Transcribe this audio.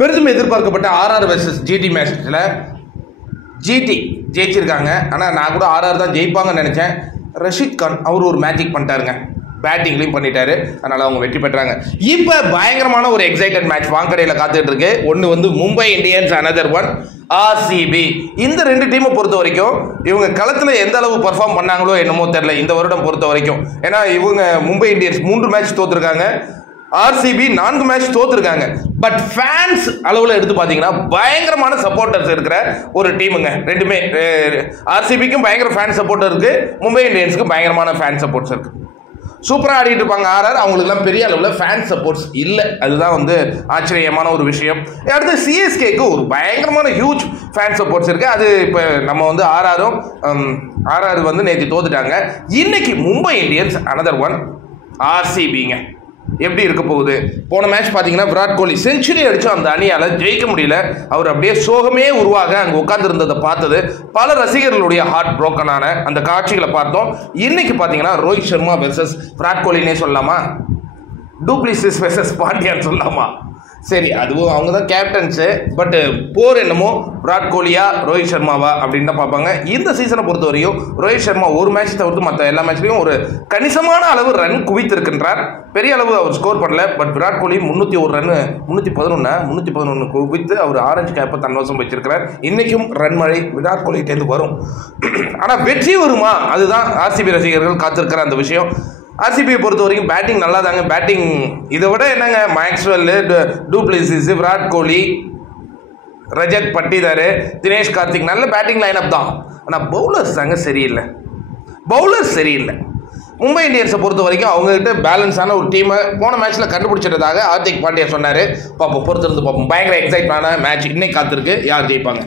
பெரிதும் எதிர்பார்க்கப்பட்ட RR versus GT மேட்ச்ல ஜிடி ஜெயிச்சிருக்காங்க. ஆனால் நான் கூட ஆர்ஆர் தான் ஜெயிப்பாங்கன்னு நினச்சேன். ரஷீத் கான் அவர் ஒரு மேஜிக் பண்ணிட்டாருங்க, பேட்டிங்லையும் பண்ணிட்டாரு, அதனால் அவங்க வெற்றி பெற்றாங்க. இப்போ பயங்கரமான ஒரு எக்ஸைட்டட் மேட்ச் வாங்கடையில் காத்துட்டு இருக்கு. ஒன்று வந்து Mumbai Indians, another one RCB. இந்த ரெண்டு டீமை பொறுத்த வரைக்கும் இவங்க களத்தில் எந்த அளவு பர்ஃபார்ம் பண்ணாங்களோ என்னமோ தெரியல இந்த வருடம் பொறுத்த வரைக்கும். ஏன்னா இவங்க மும்பை இந்தியன்ஸ் 3 மேட்ச் தோத்துருக்காங்க, ஆர்சிபி 4 மேட்ச் தோத்துருக்காங்க. பட் ஃபேன்ஸ் அளவில் எடுத்து பார்த்தீங்கன்னா பயங்கரமான சப்போர்ட்டர்ஸ் இருக்கிற ஒரு டீமுங்க. ரெண்டுமே ஆர்சிபிக்கும் பயங்கர ஃபேன் சப்போர்ட்டர் இருக்கு, மும்பை இந்தியன்ஸுக்கும் பயங்கரமான ஃபேன் சப்போர்ட்ஸ் இருக்கு. சூப்பராக ஆடிட்டு இருப்பாங்க ஆர்ஆர், அவங்களுக்குலாம் பெரிய அளவில் ஃபேன் சப்போர்ட்ஸ் இல்லை, அதுதான் வந்து ஆச்சரியமான ஒரு விஷயம். அடுத்து சிஎஸ்கேக்கு ஒரு பயங்கரமான ஹியூஜ் ஃபேன் சப்போர்ட்ஸ் இருக்குது. அது இப்போ நம்ம வந்து ஆர்ஆர் வந்து நேற்று தோத்துட்டாங்க. இன்னைக்கு மும்பை இந்தியன்ஸ், அனதர் ஒன் ஆர்சிபிங்க. எப்படி இருக்க போகுது? போன மேட்ச் பார்த்தீங்கன்னா விராட் கோலி செஞ்சுரி அடிச்சு அந்த அணியால் ஜெயிக்க முடியல. அவர் அப்படியே சோகமே உருவாக அங்கே உட்கார்ந்துருந்ததை பார்த்தது பல ரசிகர்களுடைய ஹார்ட் புரோக்கனான அந்த காட்சிகளை பார்த்தோம். இன்னைக்கு பார்த்தீங்கன்னா ரோஹித் சர்மா வெர்சஸ் விராட் கோலினே சொல்லலாமா, டூப்ளிசிஸ் வெர்சஸ் பாண்டியான்னு சொல்லலாமா? சரி, அதுவும் அவங்க தான் கேப்டன்ஸு. பட் போர் என்னமோ விராட் கோலியா ரோஹித் சர்மாவா அப்படின்னு தான் பார்ப்பாங்க. இந்த சீசனை பொறுத்த வரையும் ரோஹித் சர்மா ஒரு மேட்ச் தவிர்த்து மற்ற எல்லா மேட்ச்லையும் ஒரு கணிசமான அளவு ரன் குவித்திருக்கின்றார். பெரிய அளவு அவர் ஸ்கோர் பண்ணல. பட் விராட் கோலி 301 ரன், 311 குவித்து அவர் ஆரஞ்சு கேப்பை தன்வசம் வச்சிருக்கிறார். இன்னைக்கும் ரன் மழை விராட் கோலிட்டேருந்து வரும். ஆனால் வெற்றி வருமா, அதுதான் ஆர்சிபி ரசிகர்கள் காத்திருக்கிற அந்த விஷயம். ஆர்சிபியை பொறுத்த வரைக்கும் பேட்டிங் நல்லா தாங்க. பேட்டிங் இதை விட என்னங்க, மேக்ஸ்வெல், டூப்ளிசிஸ், விராட் கோலி, ரஜத் பட்டிதார், தினேஷ் கார்த்திக் நல்ல பேட்டிங் லைனப் தான். ஆனால் பவுலர்ஸ் தாங்க சரியில்லை, பவுலர்ஸ் சரியில்லை. மும்பை இந்தியன்ஸை பொறுத்த வரைக்கும் அவங்ககிட்ட பேலன்ஸான ஒரு டீமை போன மேட்ச்சில் கண்டுபிடிச்சிட்டதாக ஹார்திக் பாண்டியா சொன்னார். பார்ப்போம், பொறுத்திருந்து பார்ப்போம். பயங்கர எக்ஸைட்டான மேட்ச் இன்னைக்கு காத்திருக்கு. யார் ஜெயிப்பாங்க?